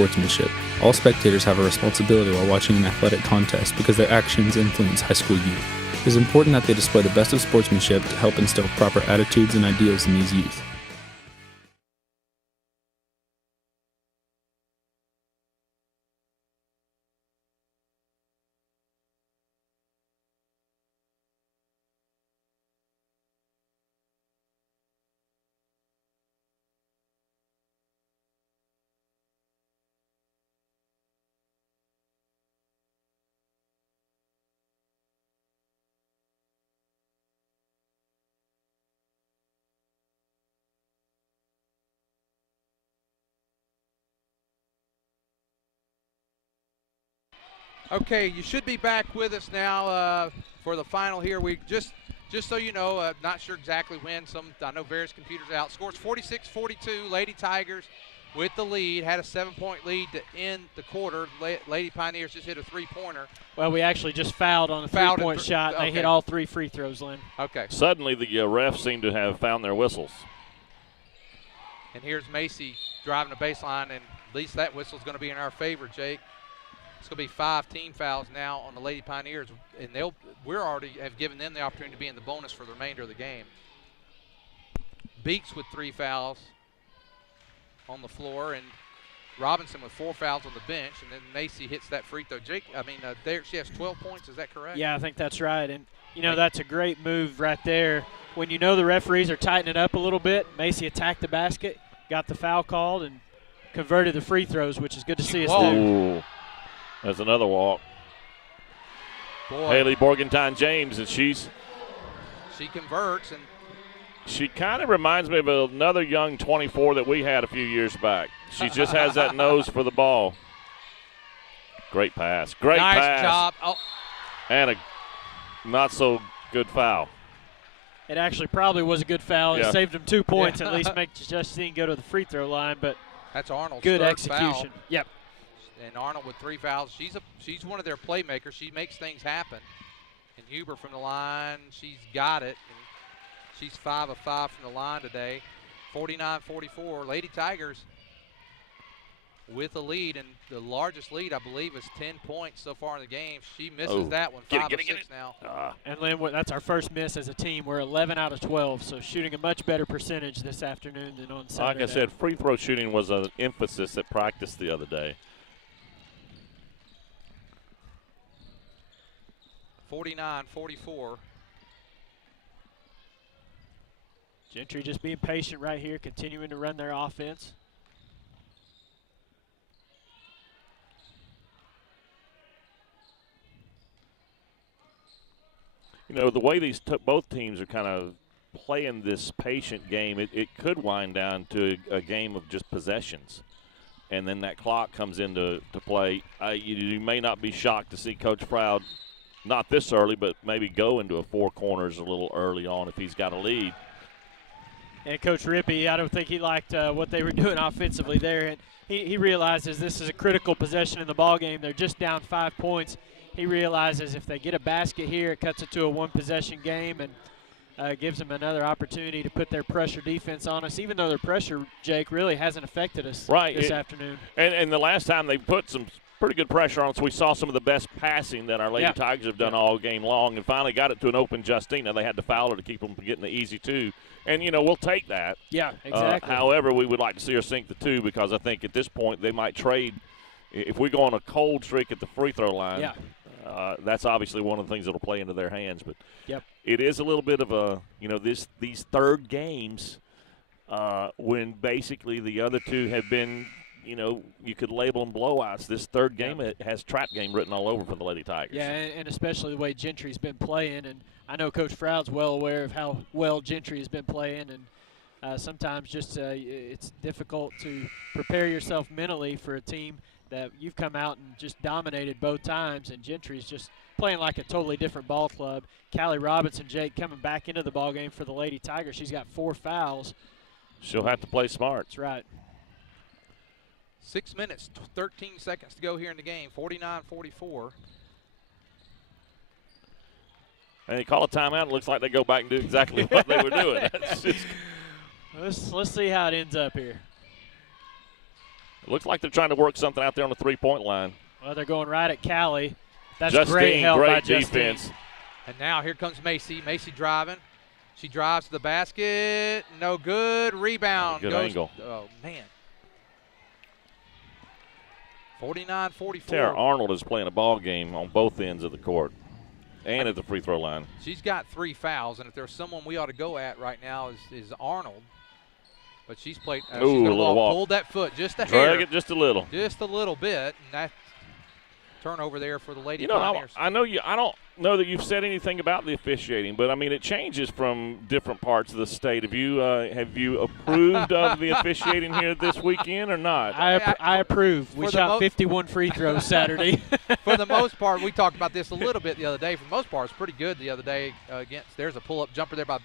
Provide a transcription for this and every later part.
sportsmanship. All spectators have a responsibility while watching an athletic contest because their actions influence high school youth. It is important that they display the best of sportsmanship to help instill proper attitudes and ideals in these youth. Okay, you should be back with us now for the final here. We just so you know, not sure exactly when. I know various computers out. Scores 46-42. Lady Tigers with the lead. Had a 7-point lead to end the quarter. Lady Pioneers just hit a three-pointer. Well, we actually just fouled on a three-point shot. And They hit all 3 free throws, Lynn. Okay. Suddenly, the refs seem to have found their whistles. And here's Macy driving the baseline, and at least that whistle's going to be in our favor, Jake. It's going to be 5 team fouls now on the Lady Pioneers, and we're already have given them the opportunity to be in the bonus for the remainder of the game. Beeks with 3 fouls on the floor, and Robinson with 4 fouls on the bench, and then Macy hits that free throw. There she has 12 points. Is that correct? Yeah, I think that's right, and that's a great move right there. When the referees are tightening it up a little bit, Macy attacked the basket, got the foul called, and converted the free throws, which is good to see us do. There's another walk. Boy. Haley Borgentine-James, and she converts, and she kind of reminds me of another young 24 that we had a few years back. She just has that nose for the ball. Great pass. Nice job. Oh. And a not so good foul. It actually probably was a good foul. Yeah. It saved them 2 points, at least make Justine go to the free throw line, but that's Arnold's good third execution. Foul. Yep. And Arnold with 3 fouls. She's one of their playmakers. She makes things happen. And Huber from the line, she's got it. And she's 5 of 5 from the line today. 49-44. Lady Tigers with a lead, and the largest lead, I believe, is 10 points so far in the game. She misses that one. 5 of 6 now. And Lynn, that's our first miss as a team. We're 11 out of 12, so shooting a much better percentage this afternoon than on Saturday. Like I said, free throw shooting was an emphasis at practice the other day. 49-44. Gentry just being patient right here, continuing to run their offense. The way these both teams are kind of playing this patient game, it could wind down to a game of just possessions. And then that clock comes into play. You may not be shocked to see Coach Proud not this early, but maybe go into a 4 corners a little early on if he's got a lead. And Coach Rippey, I don't think he liked what they were doing offensively there. And he realizes this is a critical possession in the ballgame. They're just down 5 points. He realizes if they get a basket here, it cuts it to a 1-possession game and gives them another opportunity to put their pressure defense on us, even though their pressure, Jake, really hasn't affected us this afternoon. And the last time they put some pretty good pressure on us, we saw some of the best passing that our Lady Tigers have done all game long, and finally got it to an open Justine. Now they had to foul her to keep them from getting the easy 2. And, we'll take that. Yeah, exactly. However, we would like to see her sink the 2 because I think at this point they might trade. If we go on a cold streak at the free throw line, that's obviously one of the things that will play into their hands. But it is a little bit of a, these third games when basically the other 2 have been, you could label them blowouts. This third game it has trap game written all over for the Lady Tigers. Yeah, and especially the way Gentry's been playing. And I know Coach Froud's well aware of how well Gentry has been playing. And sometimes just it's difficult to prepare yourself mentally for a team that you've come out and just dominated both times. And Gentry's just playing like a totally different ball club. Callie Robinson, Jake, coming back into the ballgame for the Lady Tigers. She's got 4 fouls. She'll have to play smart. That's right. 6 minutes, 13 seconds to go here in the game, 49-44. And they call a timeout. It looks like they go back and do exactly what they were doing. Let's see how it ends up here. Looks like they're trying to work something out there on the three-point line. Well, they're going right at Callie. That's Justine, great help by defense. Justine. And now here comes Macy. Macy driving. She drives to the basket. No good. Rebound. Good angle. Oh, man. 49-44. Tara Arnold is playing a ball game on both ends of the court and at the free throw line. She's got 3 fouls, and if there's someone we ought to go at right now is Arnold. But she's played. She's Ooh, a little walk. Pulled that foot just a hair. Drag it just a little. Just a little bit, and that turnover there for the Lady You know, Pioneers. I don't know that you've said anything about the officiating, but I mean it changes from different parts of the state. Have you approved of the officiating here this weekend or not? I approve. We shot 51 free throws Saturday. For the most part, we talked about this a little bit the other day. For the most part, it's pretty good the other day against. There's a pull-up jumper there by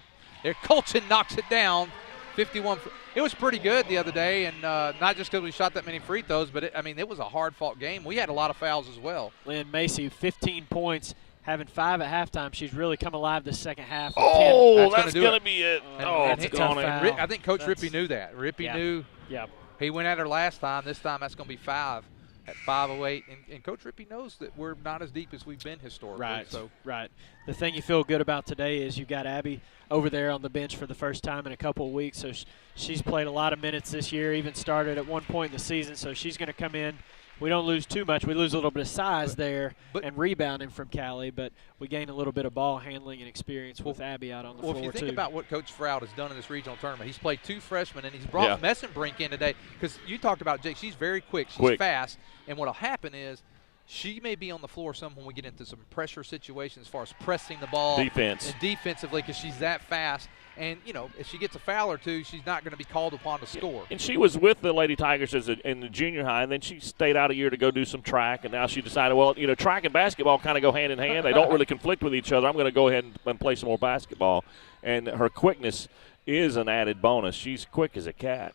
there. Colton knocks it down. 51. It was pretty good the other day, and not just because we shot that many free throws, but it was a hard-fought game. We had a lot of fouls as well. Lynn Macy, 15 points, having 5 at halftime. She's really come alive this second half. Oh, that's going to be it. It's gone. I think Coach Rippey knew that. Rippey knew. Yeah. He went at her last time. This time that's going to be 5 at 5:08. And Coach Rippey knows that we're not as deep as we've been historically. Right. The thing you feel good about today is you got Abby over there on the bench for the first time in a couple of weeks. So she's played a lot of minutes this year, even started at one point in the season. So she's going to come in. We don't lose too much. We lose a little bit of size there and rebounding from Callie, but we gain a little bit of ball handling and experience with Abby out on the floor, too. Well, if you think about what Coach Froud has done in this regional tournament, he's played 2 freshmen, and he's brought Messenbrink in today because you talked about Jake. She's very quick. She's fast. And what will happen is she may be on the floor some when we get into some pressure situations as far as pressing the ball. Defense. And defensively because she's that fast. And, if she gets a foul or two, she's not going to be called upon to score. And she was with the Lady Tigers in the junior high, and then she stayed out a year to go do some track, and now she decided, well, track and basketball kind of go hand in hand. They don't really conflict with each other. I'm going to go ahead and play some more basketball. And her quickness is an added bonus. She's quick as a cat.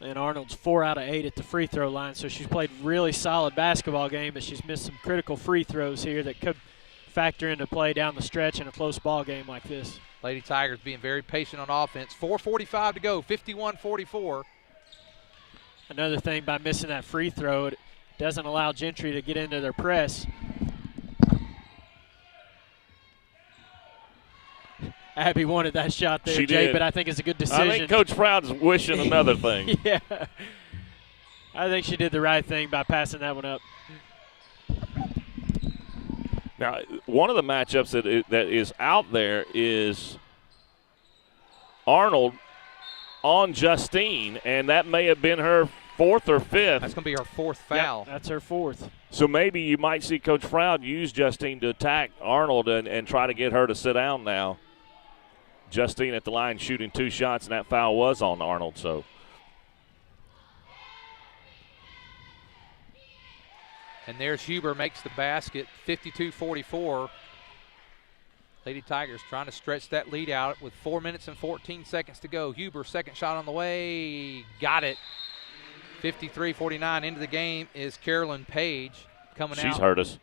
And Arnold's 4 out of 8 at the free throw line, so she's played really solid basketball game, but she's missed some critical free throws here that could factor into play down the stretch in a close ball game like this. Lady Tigers being very patient on offense. 4:45 to go, 51-44. Another thing by missing that free throw, it doesn't allow Gentry to get into their press. Abby wanted that shot there, Jay, but I think it's a good decision. I think Coach Froud's wishing another thing. Yeah. I think she did the right thing by passing that one up. Now, one of the matchups that is out there is Arnold on Justine, and that may have been her 4th or 5th. That's going to be her 4th foul. Yep, that's her 4th. So maybe you might see Coach Froud use Justine to attack Arnold and try to get her to sit down now. Justine at the line shooting 2 shots, and that foul was on Arnold. So. And there's Huber makes the basket, 52-44. Lady Tigers trying to stretch that lead out with 4 minutes and 14 seconds to go. Huber, second shot on the way, got it. 53-49 into the game is Carolyn Page coming out. She's hurt us.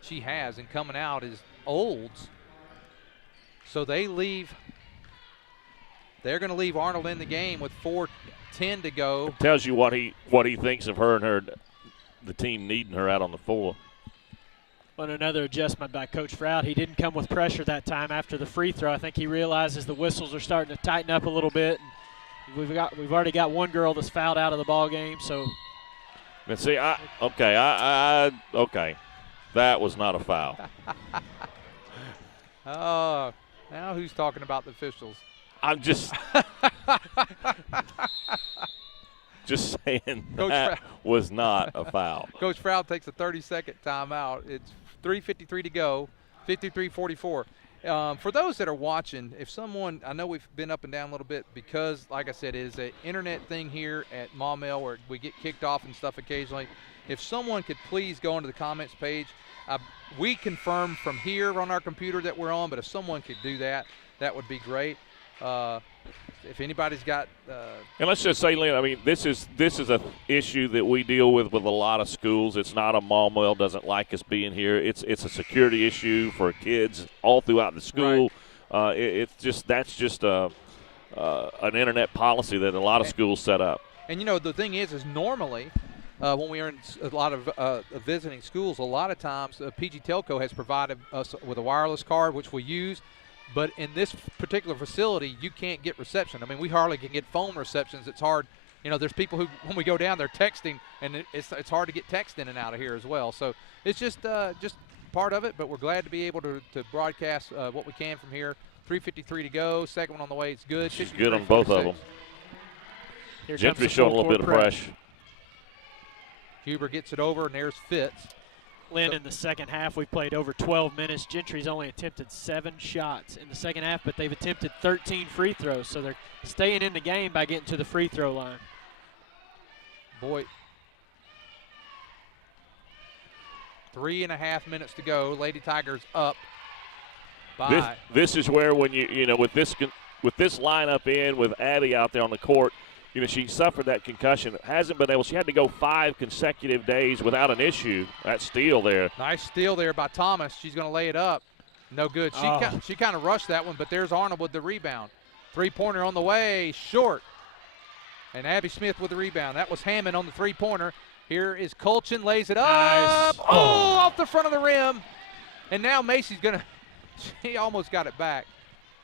She has, and coming out is Olds. So they leave. They're going to leave Arnold in the game with 4:10 to go. It tells you what he thinks of her and the team needing her out on the floor. But another adjustment by Coach Froud. He didn't come with pressure that time after the free throw. I think he realizes the whistles are starting to tighten up a little bit. We've already got one girl that's fouled out of the ball game. So. And see, okay, that was not a foul. Oh, now who's talking about the officials? I'm just saying that was not a foul. Coach Froud takes a 30-second timeout. It's 3:53 to go, 53-44. For those that are watching, if someone, I know we've been up and down a little bit because, like I said, it is an internet thing here at Maumelle where we get kicked off and stuff occasionally. If someone could please go into the comments page, we confirm from here on our computer that we're on, but if someone could do that, that would be great. If anybody's got and let's just say, Lynn, I mean, this is a issue that we deal with a lot of schools. It's not a Maumelle doesn't like us being here. It's a security issue for kids all throughout the school. Right. That's just an internet policy that a lot of schools set up. And, you know, the thing is normally when we are in a lot of visiting schools, a lot of times PG Telco has provided us with a wireless card, which we use. But in this particular facility, you can't get reception. I mean, we hardly can get phone receptions. It's hard. You know, there's people who, when we go down, they're texting, and it's hard to get text in and out of here as well. So it's just part of it, but we're glad to be able to broadcast what we can from here. 3:53 to go. Second one on the way. It's good. She's good on both of them. Gentry showing a little bit of fresh. Huber gets it over, and there's Fitz. Lynn, in the second half, we've played over 12 minutes. Gentry's only attempted 7 shots in the second half, but they've attempted 13 free throws, so they're staying in the game by getting to the free throw line. Boy, 3.5 minutes to go. Lady Tigers up by. This is where when you know with this lineup in with Abby out there on the court. You know, she suffered that concussion. Hasn't been able. She had to go 5 consecutive days without an issue. That steal there. Nice steal there by Thomas. She's going to lay it up. No good. She kind of rushed that one, but there's Arnold with the rebound. 3-pointer on the way, short. And Abby Smith with the rebound. That was Hammond on the 3-pointer. Here is Colchin, lays it up. Nice. Oh, off the front of the rim. And now Macy's going to – she almost got it back.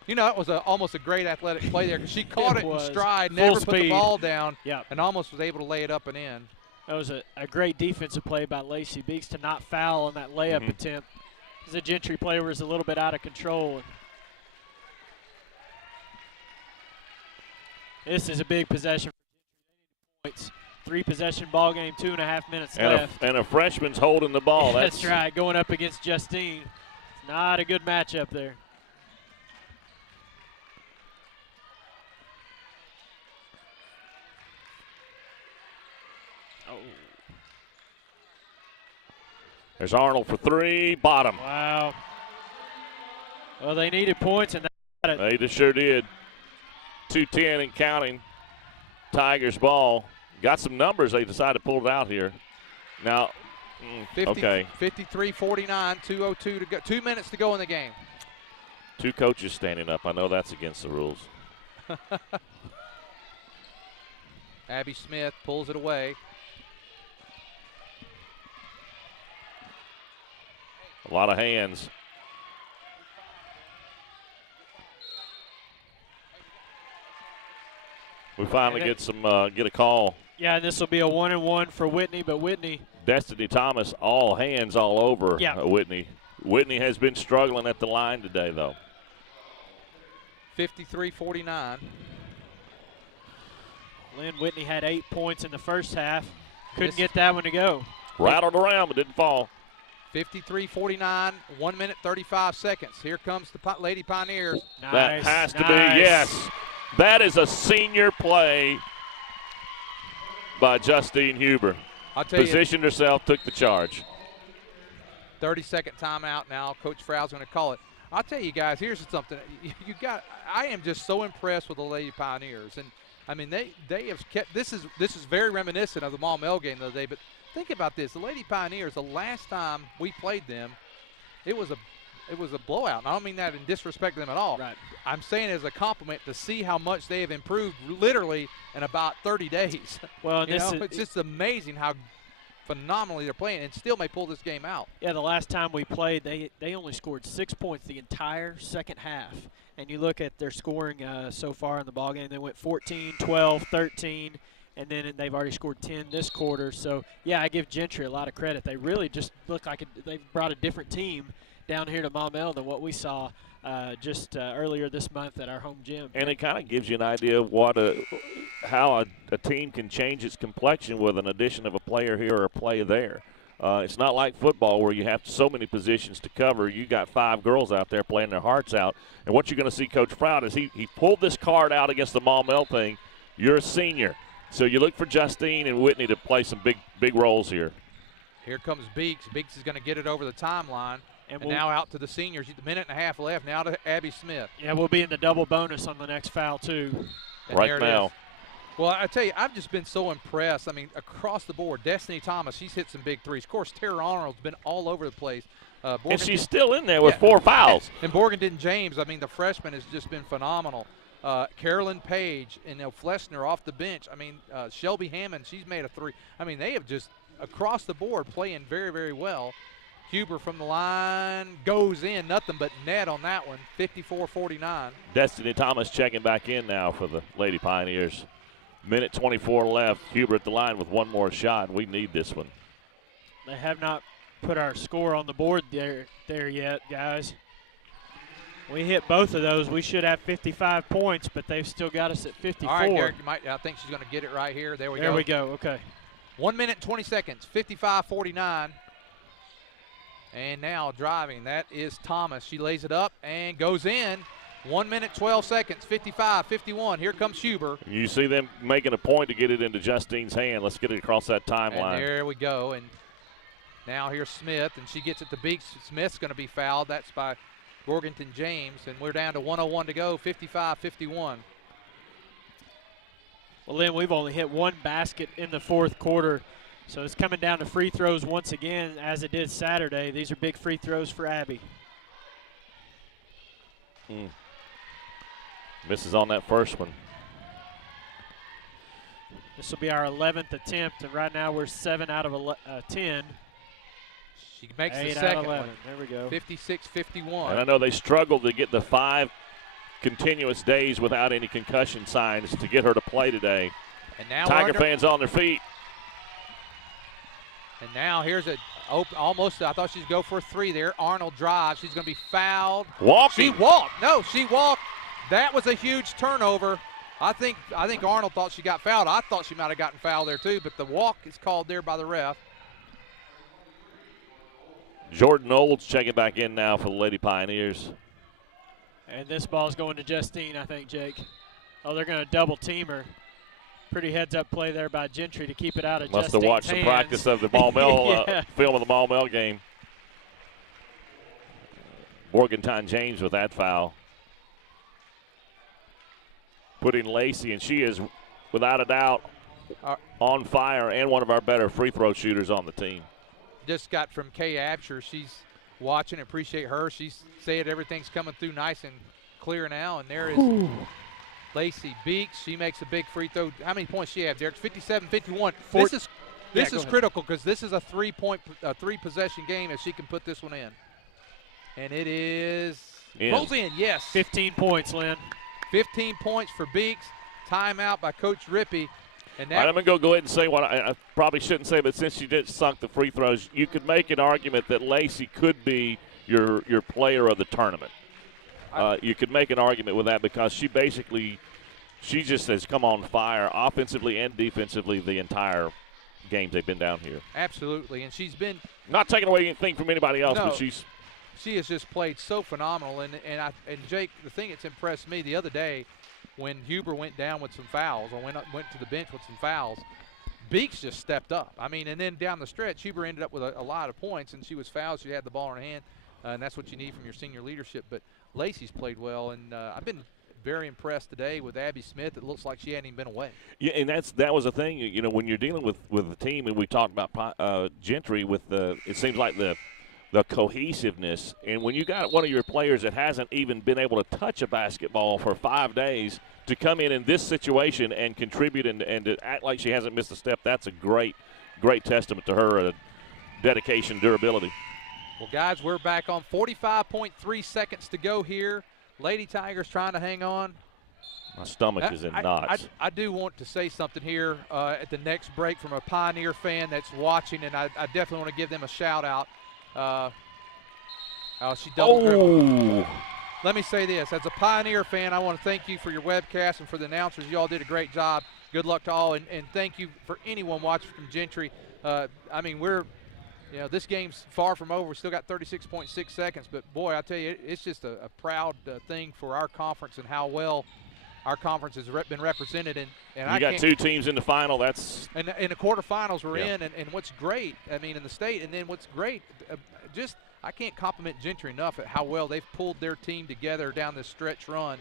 You know, that was almost a great athletic play there because she caught it in stride, never put the ball down, and almost was able to lay it up and in. That was a great defensive play by Lacey Beeks to not foul on that layup attempt. The Gentry player was a little bit out of control. This is a big possession for Gentry. 3-possession ball game, 2.5 minutes left. And a freshman's holding the ball. That's right, going up against Justine. It's not a good matchup there. There's Arnold for 3, bottom. Wow. Well, they needed points, and they got it. They sure did. 2:10 and counting. Tigers ball. Got some numbers. They decided to pull it out here. Now, 53-49, 2:02 to go. 2 minutes to go in the game. 2 coaches standing up. I know that's against the rules. Abby Smith pulls it away. A lot of hands. We finally get a call. Yeah, and this will be a 1-and-1 for Whitney, but Whitney. Destiny Thomas, all hands all over Whitney. Whitney has been struggling at the line today, though. 53-49. Lynn Whitney had 8 points in the first half. Couldn't get that one to go. Rattled around, but didn't fall. 53-49, 1 minute, 35 seconds. Here comes the Lady Pioneers. Nice, that has to be, yes. That is a senior play by Justine Huber. I'll tell Positioned herself, took the charge. 30-second timeout now. Coach Frow's going to call it. I'll tell you guys, here's something. I am just so impressed with the Lady Pioneers. And, I mean, they have kept – this is very reminiscent of the Maumelle game the other day, but – think about this. The Lady Pioneers, the last time we played them, it was a blowout. And I don't mean that in disrespect to them at all. Right. I'm saying it as a compliment to see how much they have improved literally in about 30 days. Well, it's just amazing how phenomenally they're playing and still may pull this game out. Yeah, the last time we played, they only scored 6 points the entire second half. And you look at their scoring so far in the ballgame, they went 14, 12, 13. And then they've already scored 10 this quarter. So, yeah, I give Gentry a lot of credit. They really just look like they've brought a different team down here to Maumelle than what we saw earlier this month at our home gym. And it kind of gives you an idea of how a team can change its complexion with an addition of a player here or a play there. It's not like football where you have so many positions to cover. You got 5 girls out there playing their hearts out. And what you're going to see Coach Proud is he pulled this card out against the Maumelle thing. You're a senior. So you look for Justine and Whitney to play some big roles here. Here comes Beeks. Beeks is going to get it over the timeline. And now out to the seniors. A minute and a half left. Now to Abby Smith. Yeah, we'll be in the double bonus on the next foul, too. And right now. Well, I tell you, I've just been so impressed. I mean, across the board, Destiny Thomas, she's hit some big threes. Of course, Tara Arnold's been all over the place. And she's still in there with 4 fouls. And Borgendon James, I mean, the freshman has just been phenomenal. Carolyn Page and Flessner off the bench. I mean, Shelby Hammond, she's made a 3. I mean, they have just across the board playing very, very well. Huber from the line goes in, nothing but net on that one, 54-49. Destiny Thomas checking back in now for the Lady Pioneers. Minute 24 left. Huber at the line with one more shot. We need this one. They have not put our score on the board there yet, guys. We hit both of those. We should have 55 points, but they've still got us at 54. All right, Derek, I think she's going to get it right here. There we go. There we go, okay. 1 minute and 20 seconds, 55-49. And now driving, that is Thomas. She lays it up and goes in. 1 minute, 12 seconds, 55-51. Here comes Huber. You see them making a point to get it into Justine's hand. Let's get it across that timeline. And there we go. And now here's Smith, and she gets it to Beeks. Smith's going to be fouled. That's by Morganton James. And we're down to 1:01 to go, 55-51. Well, Lynn, we've only hit one basket in the fourth quarter. So it's coming down to free throws once again, as it did Saturday. These are big free throws for Abby. Misses on that first one. This will be our 11th attempt, and right now we're 7 out of 10. She makes the 8 second out of 11. one. There we go. 56-51. And I know they struggled to get the 5 continuous days without any concussion signs to get her to play today. And now Tiger fans on their feet. And now here's almost, I thought she'd go for a 3 there. Arnold drives. She's going to be fouled. Walking. She walked. No, she walked. That was a huge turnover. I think Arnold thought she got fouled. I thought she might have gotten fouled there too, but the walk is called there by the ref. Jordan Olds checking back in now for the Lady Pioneers. And this ball's going to Justine, I think, Jake. Oh, they're going to double team her. Pretty heads-up play there by Gentry to keep it out of Justine's Must have watched some practice of the Maumelle yeah. Film of the Maumelle game. Morganton James with that foul. Putting Lacey, and she is, without a doubt, on fire and one of our better free throw shooters on the team. Just got from Kay Absher. She's watching. Appreciate her. She's saying everything's coming through nice and clear now, and there is Lacey Beeks. She makes a big free throw. How many points she have, Derek? 57-51. This is critical because this is a three-possession game if she can put this one in. And it is rolls in, yes. 15 points, Lynn. 15 points for Beeks. Timeout by Coach Rippey. And I'm going to go ahead and say what I probably shouldn't say, but since she did sunk the free throws, you could make an argument that Lacey could be your player of the tournament. You could make an argument with that because she just has come on fire offensively and defensively the entire games they've been down here. Absolutely, and she's been not taking away anything from anybody else, but she has just played so phenomenal. And Jake, the thing that's impressed me the other day when Huber went down with some fouls or went to the bench with some fouls, Beeks just stepped up. I mean, and then down the stretch, Huber ended up with a lot of points, and she was fouled. She had the ball in her hand, and that's what you need from your senior leadership. But Lacey's played well, and I've been very impressed today with Abby Smith. It looks like she hadn't even been away. Yeah, and that was the thing. You know, when you're dealing with the team, and we talked about Gentry with it seems like the cohesiveness, and when you got one of your players that hasn't even been able to touch a basketball for 5 days to come in this situation and contribute and to act like she hasn't missed a step, that's a great testament to her dedication, durability. Well, guys, we're back on 45.3 seconds to go here. Lady Tigers trying to hang on. My stomach is in knots. I do want to say something here at the next break from a Pioneer fan that's watching, and I definitely want to give them a shout-out. She double dribbled. Let me say this. As a Pioneer fan, I want to thank you for your webcast and for the announcers. You all did a great job. Good luck to all, and thank you for anyone watching from Gentry. I mean, this game's far from over. We still got 36.6 seconds, but, boy, I tell you, it's just a proud thing for our conference and how well our conference has been represented. And you got 2 teams in the final. That's – and the quarterfinals we're in, and what's great, I mean, in the state, and then what's great, I can't compliment Gentry enough at how well they've pulled their team together down this stretch run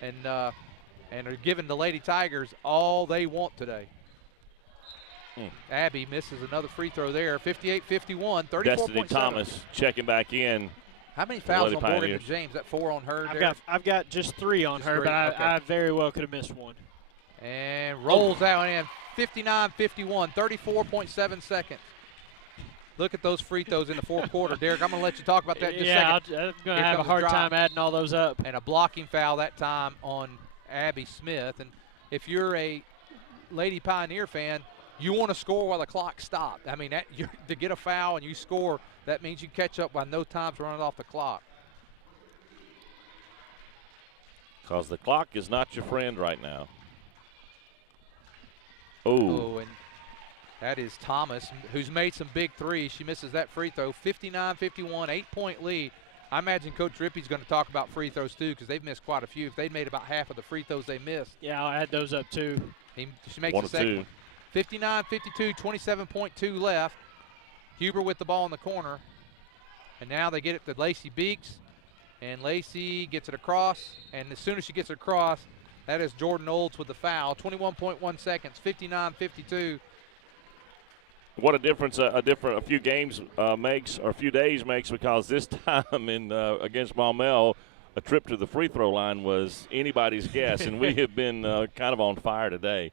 and are giving the Lady Tigers all they want today. Abby misses another free throw there. 58-51, 34 Destiny Thomas checking back in. How many fouls on Morgan and James? That 4 on her, Derek? I've got just 3 on her, but I very well could have missed one. And rolls out in 59-51, 34.7 seconds. Look at those free throws in the fourth quarter. Derek, I'm going to let you talk about that in just a second. I'm going to have a hard time adding all those up. And a blocking foul that time on Abby Smith. And if you're a Lady Pioneer fan, you want to score while the clock stopped. I mean, to get a foul and you score, that means you catch up by no time's running off the clock. Because the clock is not your friend right now. Oh, and that is Thomas, who's made some big threes. She misses that free throw. 59-51, 8-point lead. I imagine Coach Rippey's going to talk about free throws too, because they've missed quite a few. If they'd made about half of the free throws they missed. Yeah, I'll add those up too. She makes the second one. 59-52, 27.2 left. Huber with the ball in the corner. And now they get it to Lacey Beeks. And Lacey gets it across. And as soon as she gets it across, that is Jordan Olds with the foul. 21.1 seconds, 59-52. What a difference a few games makes, or a few days makes, because this time in against Maumelle, a trip to the free throw line was anybody's guess, and we have been kind of on fire today.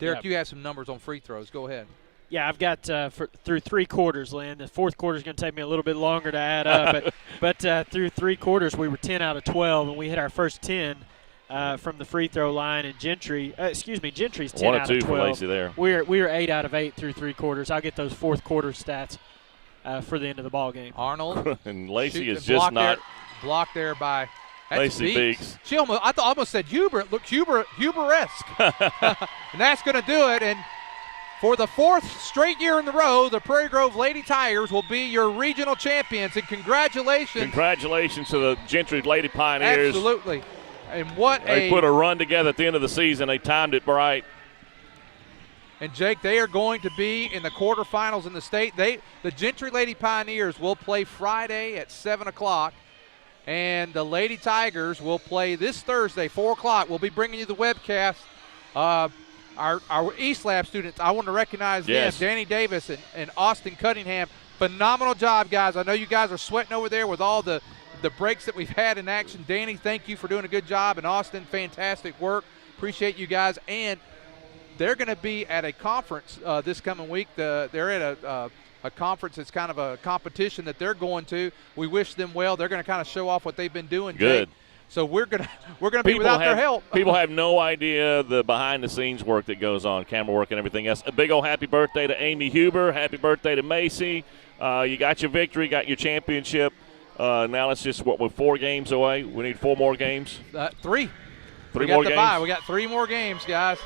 Derek, you have some numbers on free throws. Go ahead. Yeah, I've got through 3 quarters, Lynn. The fourth quarter is going to take me a little bit longer to add up, but through 3 quarters we were 10 out of 12, and we hit our first 10 from the free throw line. And Gentry's 10 out of 12. For Lacey there. We're 8 out of 8 through 3 quarters. I'll get those fourth quarter stats for the end of the ball game. Arnold and Lacey is just not blocked there by Lacey Beeks. She almost said Huber. Look, Huber-esque. And that's going to do it. And for the 4th straight year in a row, the Prairie Grove Lady Tigers will be your regional champions. And congratulations. Congratulations to the Gentry Lady Pioneers. Absolutely. And they put a run together at the end of the season. They timed it right. And, Jake, they are going to be in the quarterfinals in the state. The Gentry Lady Pioneers will play Friday at 7 o'clock. And the Lady Tigers will play this Thursday, 4 o'clock. We'll be bringing you the webcast. Our East Lab students, I want to recognize them, Danny Davis and Austin Cunningham. Phenomenal job, guys. I know you guys are sweating over there with all the breaks that we've had in action. Danny, thank you for doing a good job. And Austin, fantastic work. Appreciate you guys. And they're going to be at a conference this coming week. They're at a conference that's kind of a competition that they're going to. We wish them well. They're going to kind of show off what they've been doing. Good. Jake. So we're gonna be without their help. People have no idea the behind-the-scenes work that goes on, camera work and everything else. A big old happy birthday to Amy Huber. Happy birthday to Macy. You got your victory, got your championship. Now it's just, we're 4 games away. We need 4 more games. 3. Three more games. We got 3 more games, guys.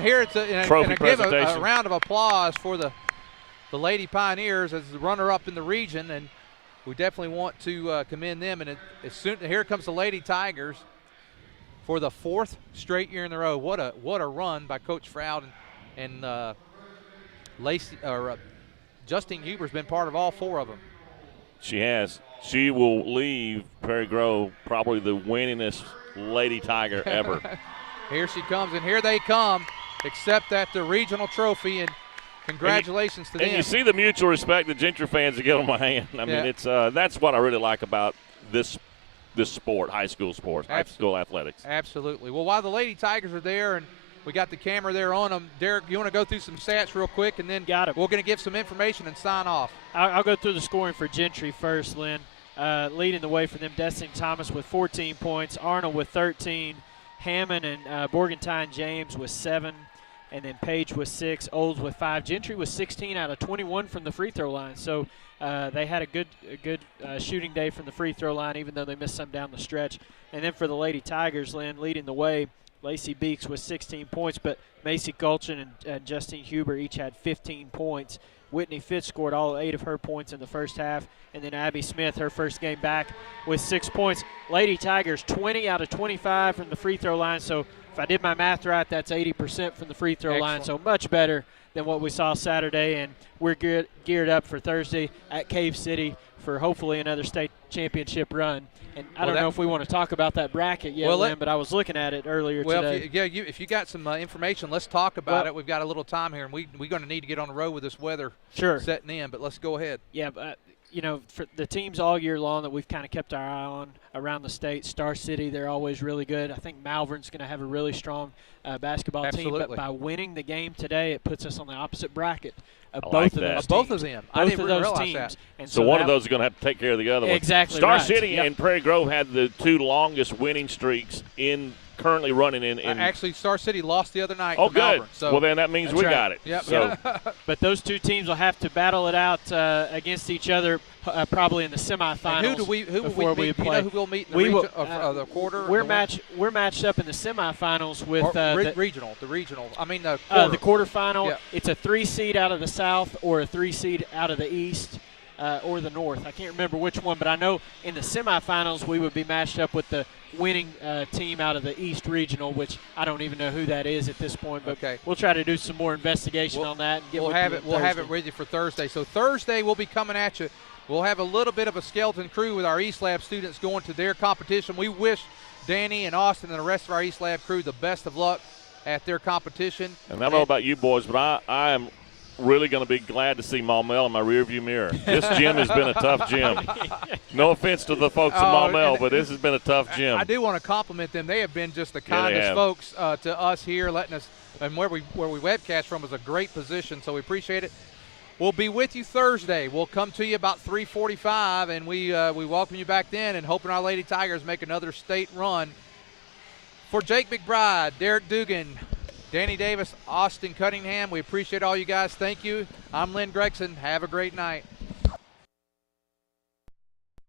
Here it's trophy presentation. Give a round of applause for the Lady Pioneers as the runner-up in the region, and we definitely want to commend them. And here comes the Lady Tigers for the 4th straight year in a row. What a run by Coach Froud and Justine Huber's been part of all 4 of them. She has. She will leave Prairie Grove probably the winningest Lady Tiger ever. Here she comes, and here they come. Accept that the regional trophy, and congratulations to them. And you see the mutual respect the Gentry fans get on my hand. I mean, it's that's what I really like about this sport, high school sports, high school athletics. Absolutely. Well, while the Lady Tigers are there and we got the camera there on them, Derek, you want to go through some stats real quick, and then we're going to give some information and sign off. I'll go through the scoring for Gentry first, Lynn. Leading the way for them, Destiny Thomas with 14 points, Arnold with 13, Hammond and Borgentine James with 7, and then Page with 6, Olds with 5. Gentry was 16 out of 21 from the free throw line. So they had a good shooting day from the free throw line, even though they missed some down the stretch. And then for the Lady Tigers, Lynn, leading the way, Lacey Beeks with 16 points, but Macy Gulchin and Justine Huber each had 15 points. Whitney Fitz scored all 8 of her points in the first half. And then Abby Smith, her first game back, with 6 points. Lady Tigers, 20 out of 25 from the free throw line. So if I did my math right, that's 80% from the free throw line. So much better than what we saw Saturday. And we're geared up for Thursday at Cave City for hopefully another state championship run. And I don't know if we want to talk about that bracket yet, Lynn, but I was looking at it earlier today. If you got some information, let's talk about it. We've got a little time here, and we're going to need to get on the road with this weather setting in, but let's go ahead. Yeah, you know, for the teams all year long that we've kind of kept our eye on around the state, Star City, they're always really good. I think Malvern's going to have a really strong basketball team. But by winning the game today, it puts us on the opposite bracket of both of those teams. Both of them. I didn't realize teams. that. And so one of those is going to have to take care of the other one. Exactly. Star right. City and Prairie Grove had the 2 longest winning streaks currently running in actually, Star City lost the other night. Oh, to good. Malvern, so well, then that means we got it. Yep. So. But those 2 teams will have to battle it out against each other probably in the semifinals. And who will we meet? Play. You know who we'll meet in the quarter? We're matched up in the semifinals with the regional. The regional. I mean the quarterfinal. Yeah. It's a 3 seed out of the South or a 3 seed out of the East. Or the North. I can't remember which one, but I know in the semifinals we would be matched up with the winning team out of the East Regional, which I don't even know who that is at this point. But we'll try to do some more investigation on that. And we'll have it ready for Thursday. So Thursday we'll be coming at you. We'll have a little bit of a skeleton crew with our East Lab students going to their competition. We wish Danny and Austin and the rest of our East Lab crew the best of luck at their competition. And I don't know about you boys, but I am really going to be glad to see Maumelle in my rearview mirror. This gym has been a tough gym. No offense to the folks at Maumelle, but this has been a tough gym. I do want to compliment them. They have been just the kindest folks to us here, letting us, and where we webcast from is a great position, so we appreciate it. We'll be with you Thursday. We'll come to you about 3:45, and we welcome you back then, and hoping our Lady Tigers make another state run. For Jake McBride, Derek Dugan, Danny Davis, Austin Cunningham, we appreciate all you guys. Thank you. I'm Lynn Gregson. Have a great night.